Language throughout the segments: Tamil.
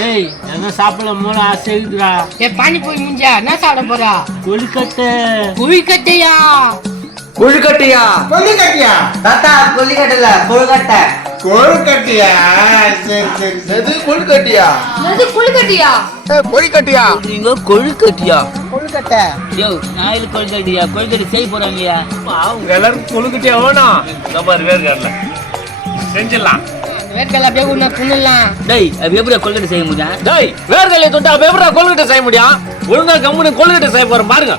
டேய் எதை சாப்பிட மூளை ஆசை இருக்குடா ஏ பானிபூரி முஞ்சா என்ன சாப்பிட போறா? கொழுக்கட்டை. குழிக்கட்டையா? கொழுக்கட்டையா? கொல்லிக்கட்டியா தாத்தா கொல்லிக்கட்டல கொழுக்கட்டை. கொழுக்கட்டியா? சரி சரி எது கொழுக்கட்டியா? குளிக்கட்டியா கொழுக்கட்டியா? நீங்க கொழுக்கட்டியா? கொழுக்கட்டை. யோ நாயில் கொழுக்கட்டியா? கொழுக்கட்டை செய்ய போறாங்கயா அவங்க எல்லாரும் கொழுக்கட்டியா வேணும்? வேறு கடல செஞ்சிடலாம். வேர்க்கடலை அப்படியே டேய் அது எப்படி கொழுக்கட்டை செய்ய முடியும்? டேய் வேர்கல்லையை தொட்டு அப்ப எப்படி கொழுக்கட்டை செய்ய முடியும்? ஒழுங்கா கம்முனு கொழுக்கட்டை செய்ய போறோம் பாருங்க.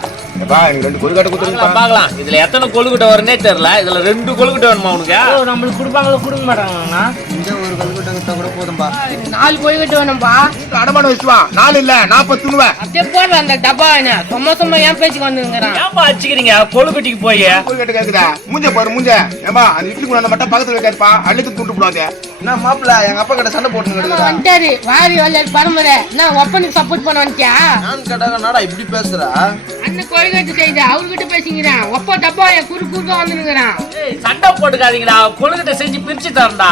பார்க்கலாம். இதுல எத்தனை கொழுக்கட்டை வரும்னே தெரியல. இதுல ரெண்டு கொழுக்கட்டை வேணுமா உனக்கு? ஓ, நம்மளுக்கு கொடுப்பாங்களோ கொடுக்க மாட்டாங்கண்ணா இந்த ஒரு கொழுக்கட்டை கொடுத்தா கூட போதும்பா. நாலு கோழிக்கட்டு வேணும்பா. அடமான வச்சுவா. நாலு இல்ல நாற்பத்தி ரூபாய் அப்படியே போடுற அந்த டப்பா என்ன? சும்மா சும்மா ஏன் பேச்சுக்கு வந்துங்கிறான் ஏன்பா கொழுக்கட்டைக்கு போய். கொழுக்கட்டை கேக்குதா? மூஞ்ச பாரு மூஞ்ச. அந்த இட்லி குண்டான மட்டும் பக்கத்துல வைக்காதுப்பா. அள்ளிக்கு துண்டு போடாதே. என்ன மாப்பிள்ள எங்க அப்பா கிட்ட சண்டை போட்டு வந்துட்டாரு. வாரி வல்ல பரம்பரை. நான் ஒப்பனுக்கு சப்போர்ட் பண்ண வந்துட்டியா? நான் கேட்டாங்க நாடா இப்படி பேசுறா? அண்ணன் கோழிக்கட்டு செய்து அவர்கிட்ட பேசிங்கிறான் ஒப்ப டப்பா என் குறு குறுக்க வந்துனுங்கிறான் சண்டை போட்டுக்காதீங்கடா. கொழுக்கட்டை செஞ்சு பிரிச்சு தரண்டா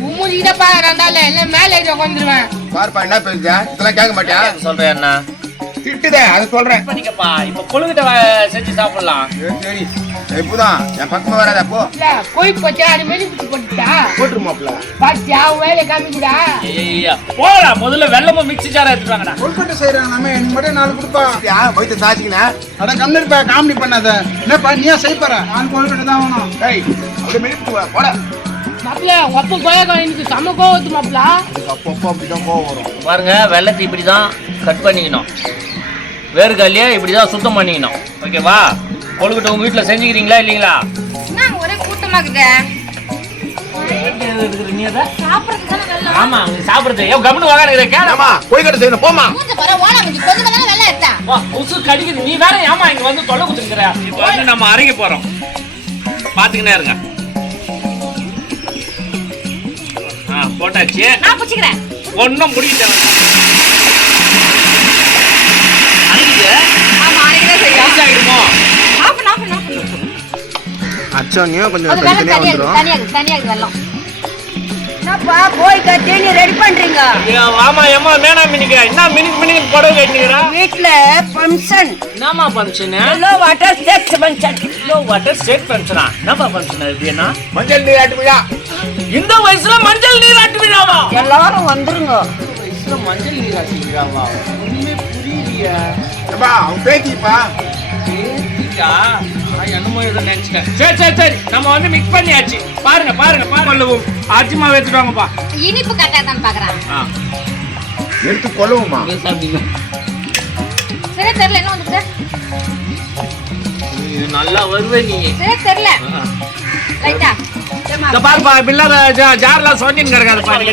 உம்முதிக்கிட்ட பாக்குறாண்டால எல்லாம் மேல ஏறி உட்காந்துருவேன் பாருப்பா என்ன பேசுத? இதெல்லாம் கேட்க மாட்டியா? சொல்றேன் என்ன திட்டுதே அதை சொல்றேன். பண்ணிக்கப்பா இப்ப கொழுக்கட்டை வ- செஞ்சு சாப்பிடலாம். சரி சரி. இப்போதான் என் பக்கமா வராதா போ. இல்ல கோழி போச்சா அது மாரி பிடிச்சி போட்டுட்டா? போட்டுரு மாப்பிள்ள. பாத்தியா வேலையை காமிக்குடா போடா முதல்ல வெள்ளமும் மிக்ஸி ஜார எடுத்துட்டாங்கடா கொழுக்கட்டை செய்யறாங்க நம்ம எனக்கு மட்டும் நாலு கொடுப்பா. வயிற்று சாச்சிக்கினா அட கம்மி இருப்பா காமெடி பண்ணாத. என்னப்பா நீயா செய்ப்பற நான் கொழுக்கட்டை தான் வேணும் டேய் அப்படியே வா போடா. மாப்பிள்ள ஒப்ப கோழக்கா இன்னைக்கு செம கோவத்து மாப்பிள்ள. அப்பப்போ அப்படிதான் கோவம் வரும். பாருங்க வெள்ளத்தை இப்படி தான் கட் பண்ணிக்கணும். வேர்க்கல்லையே இப்படி தான் சுத்தம் பண்ணிக்கணும். ஓகேவா? கொழுக்கட்டை உங்க வீட்டில் செஞ்சுக்கிறீங்களா இல்லைங்களா? என்ன ஒரே தானே வெள்ளம் ஆமா சாப்பிடுறது. ஏன் கம்முனு வாங்க செய்யணும். போமா தானே வெள்ளம் எடுத்தா வா கொசு கடிக்குது. நீ வேற ஏமா இங்க வந்து தொலை குத்துக்கிற இப்போ வந்து நம்ம அரைக்க போறோம். பாத்துக்கினே இருங்க. ஆ போட்டாச்சு. நான் பிடிச்சிக்கிறேன். ஒன்றும் முடிக்கிட்டேன் அரைக்குது ஆமா அன்னைக்கு செய்யும். ஆகிடுமோ அச்சோனியும் கொஞ்சம் அது வெள்ளம் தனித்தனியா தனியாகுது வந்துடும் என்னப்பா போய் கட்டி நீ ரெடி பண்றீங்க? ஆமா ஏமா மேனா மினிக்கா. என்ன மினிக்கு மினிக்கு புடவை கட்டிக்கிறா? வீட்ல ஃபங்க்ஷன் என்னம்மா function low water sex function low water state ஃபங்க்ஷனா என்னப்பா ஃபங்க்ஷன் இது என்ன? மஞ்சள் நீராட்டு விழா. இந்த வயசுல மஞ்சள் நீராட்டு விழாவா? எல்லாரும் வந்துருங்க. வயசுல மஞ்சள் நீராட்டி விழாவா? ஒண்ணுமே புரியலையா. அப்பா அவன் பேத்திப்பா. நான் என்னமோ நினைச்சிட்டேன். சரி சரி சரி நம்ம வந்து மிக்ஸ் பண்ணியாச்சு. பாருங்க பாருங்க பாருங்க. மாவு எடுத்துட்டு இனிப்பு கரெக்டா தான் பாக்குறேன். ஆ. எடுத்து கொள்ளுவோமா சரி தெரியல என்ன இது நல்லா வருவே நீ. சரி தெரியல. ரைட்டா இந்த பாருப்பா ஜா- ஜார்லாம் சொன்னின்னு கிடக்காது பாருங்க.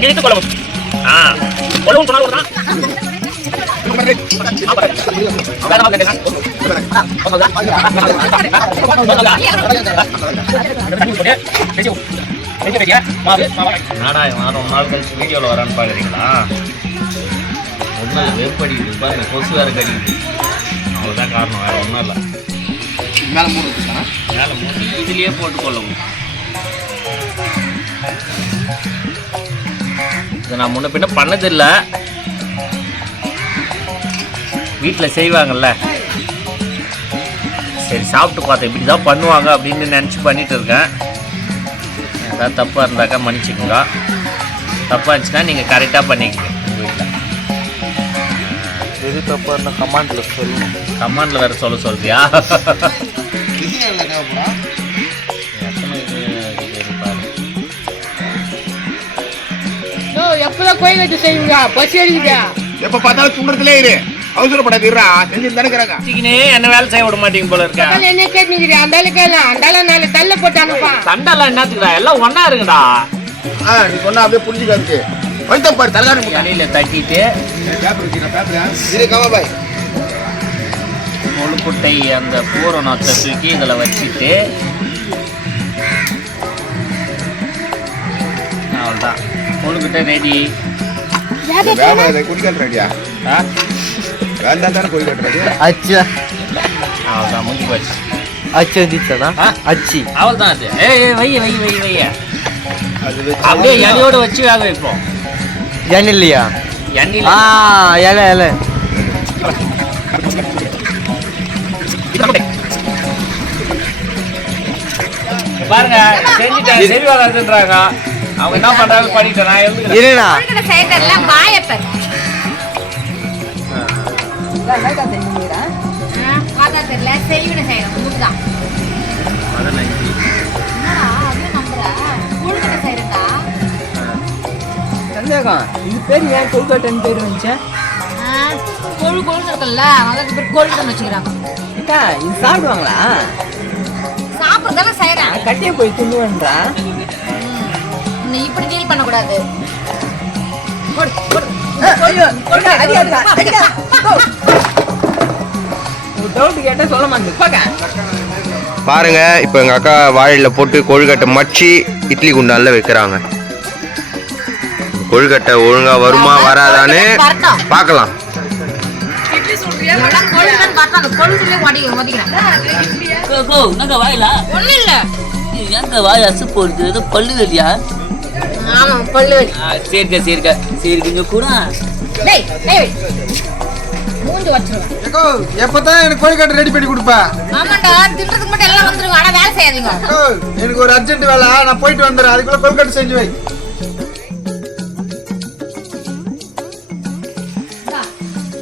எடுத்து கொள்ளவும் ஆ. கொள்ளவும் சொன்னாலும். வீடியோவில் வரான்னு பார்க்குறீங்களா ஒன்றும் இல்லை வெறுப்படிக்குது பாருங்க கொசு வேறு கடிக்குது அவ்வளோதான் காரணம் வேறு ஒன்றும் இல்லை மேலே மூணு மேலே மூணு இதுலேயே போட்டுக்கொள்ளவும் இதை நான் முன்ன பின்ன பண்ணதில்லை. வீட்டில் செய்வாங்கல்ல. சரி சாப்பிட்டு பார்த்தேன். இப்படி தான் பண்ணுவாங்க அப்படின்னு நினச்சி பண்ணிட்டு இருக்கேன். ஏதாவது தப்பாக இருந்தாக்கா மன்னிச்சுக்கோங்க. தப்பாக இருந்துச்சுன்னா நீங்கள் கரெக்டாக பண்ணிக்கங்க எது தப்பா இருந்தா கமாண்ட்ல சொல்லணும். கமாண்டில் வேறு சொல்ல சொல்றியா? எப்பதான் கோழிக்கட்டு செய்வீங்க? பசி அடிக்குதா எப்ப பார்த்தாலும் தூண்டுறதுலே இரு. அவசரப்படாது இருடா செஞ்சு வச்சுக்கினே என்ன வேலை செய்ய விட மாட்டீங்க போல இருக்க? என்ன கேட்டுக்கிறீங்க அந்த ஆளு கேட்கலாம் அந்த ஆளு நாலு தள்ள போட்டு அனுப்பான் சண்டைலாம் என்னத்துக்குடா எல்லாம் ஒண்ணா இருக்குடா. ஆ நீ சொன்னா அப்படியே புரிஞ்சுக்காதுக்கு வைத்த பாரு தலைகாணி இலையில தட்டிட்டு. பேப்பர் வச்சுக்கிறேன் பேப்பர் இரு கமா பாய் அந்த பூரணத்தை தூக்கி இதில் வச்சுட்டு. அவ்வளோதான் முழுக்குட்டை ரெடி குடிக்காது வேலை தானே கோழி கட்டுறது? அச்சா. அவ்வளோதான் முடிஞ்சு போச்சு. அச்சு வந்துச்சா ஆ? அச்சி. அவ்வளோதான் அது. ஏய் ஏய், வை வை வை வை வச்சு அப்படியே இலையோட வச்சு வேக வைப்போம். ஏன் இல்லையா? எண்ணெயில. ஆ இலை இலை. பாருங்க செஞ்சுட்டேன். சரி வளருதுன்றாங்க அவங்க என்ன பண்றாங்க? பண்ணிட்டேன் நான் எழுதுக்கிறேன் இருண்ணா கொழுக்கட்டை செய்யறதுல மாயப்பர் பார்த்தா தெரியல அதுவும் நம்புற கொழுக்கட்டை செய்யறதா சந்தேகம். இது பேர் ஏன் கொல்கட்டைன்னு பேர் வந்துச்சு? கொழு கொழுன்னு இருக்குல்ல அதுக்கு பேர் கொழுக்கட்டைன்னு வச்சுக்கிறாங்க அக்கா இது சாப்பிடுவாங்களா? சாப்பிட்றதானே செய்யறேன் கட்டியே போய் துண்ணுவேன்றா நீ இப்படி டீல் பண்ணக்கூடாது. போடு, போடு. பாருங்க இப்போ எங்க அக்கா வாழையில போட்டு கொழுக்கட்டை மச்சி இட்லி குண்டான்ல வைக்கிறாங்க கொழுக்கட்டை ஒழுங்கா வருமா வராதான்னு. பார்க்கலாம் வாயிலா இல்ல. எங்க வாய் அசு போடுது பல்லு வெளியா ஆமா, பல்லு. சரிக்கா சரிக்கா சரிக்கா இங்க கூட டேய், டேய். மூஞ்சி வச்சிருவேன். எப்பதான் எனக்கு கொழுக்கட்டை ரெடி பண்ணி கொடுப்பா ஆமாண்டா, தின்றதுக்கு மட்டும் எல்லாம் வந்துருங்க. ஆனா வேலை செய்யாதீங்க. எனக்கு ஒரு அர்ஜென்ட் வேலை நான் போயிட்டு வந்துடுறேன் அதுக்குள்ள கொழுக்கட்டை செஞ்சு வை இந்தா,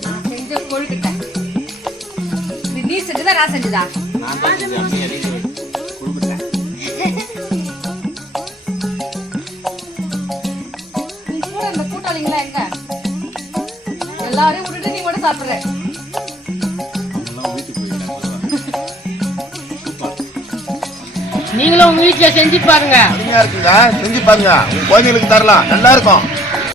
நான் செஞ்ச கொழுக்கட்டை. இது நீ செஞ்சதா, நான் செஞ்சதா? எல்லாரையும் விட்டுட்டு நீ மட்டும் சாப்பிடுற. நீங்களும் உங்க வீட்டுல செஞ்சு பாருங்க. செஞ்சு பாருங்க. உங்க குழந்தைகளுக்கு தரலாம். நல்லா இருக்கும்.